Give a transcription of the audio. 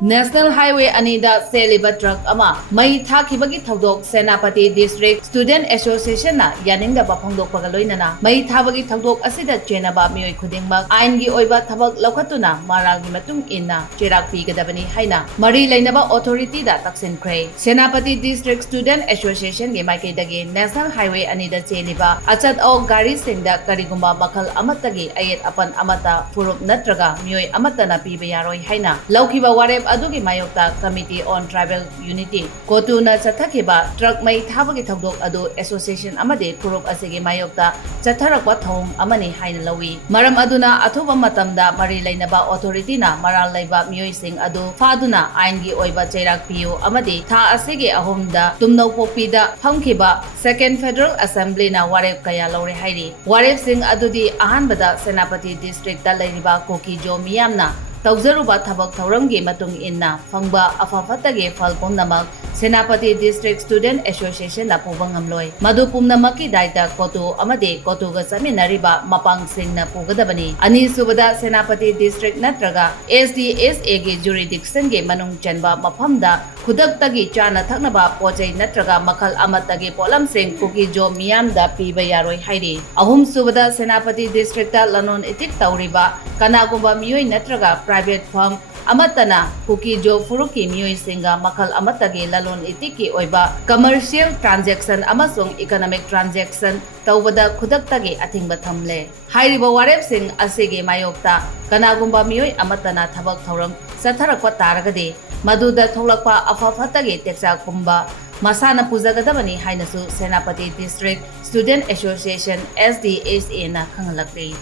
National Highway Anida Celiba Truck Ama Mai Thakibagi Thaudok Senapati District Student Association na Yaninda Bapongdok Pagaloinana Mai Thabagi Thaudok Asida Chenaba Mioi Khudingmak Aingi Oiba Thabak Laukatuna Maragi Matung Inna Chirak Pigadabani Haina Mari Lainaba Authority da Taksin Kray Senapati District Student Association ge Maikaidagi National Highway Anida Celiba Achat O Gari Singda Karigumba Makal Amatagi Ayet Apan Amata Furup Natraga Mioi Amatana Piba Yaroi Haina Laukiba Wareb Adugi Mayokta Committee on Tribal Unity Kotuna Chathakiba Truck Mai Thabagi Thaudok Adu Association Amade Furup Asigi Mayokta Chatharakwa Thong Amani Haina Lawi Maram Aduna Athuba Matamda Mari Lainaba Authority na Maral Laiba Mioi Sing Adu Faduna Aingi Oiba Chairak Piyo Amadi Tha Asigi Ahomda Tumnau Popida Phamkiba Second Federal Assembly na Wareb Kaya Lauri Hairi Wareb Sing Adudi Ahanbada Senapati District da Lairiba Koki Jo Miyamna Tauzaruba Thabak Thauramgi Matung Inna Phangba Afafatage Phal Pumnamak Senapati District Student Association na Pubangamloy Madu Pumnamaki Daita Kotu Amade Kotuga Saminariba Mapang Sing na Pugadabani Ani Subada Senapati District Natraga SDSA ge Jurisdiction ge Manung Chanba Maphamda Khudaktagi Chana Thaknaba Pojai Natraga Makal Amatage Polam Sing Kuki Jo Miyamda Piba Yaroi Hairi Ahum Subada Senapati District ta Lanon Itik Tauriba Kanagumba Mioi Natraga Private Firm Amatana Kuki Jo Furuki Mioi Singa Makal Amatage Lalon Itiki Oiba Commercial Transaction Amasung Economic Transaction Taubada Khudaktagi Athingba Thamle Hairiba Wareb Sing Asige Mayokta Kanagumba Mioi Amatana Thabak Thauram Satharakwa Taragade Maduda Tholakpa Afafatagi Teksa Kumba Masana Puzagadabani Hainasu Senapati District Student Association SDSA na Khangalakri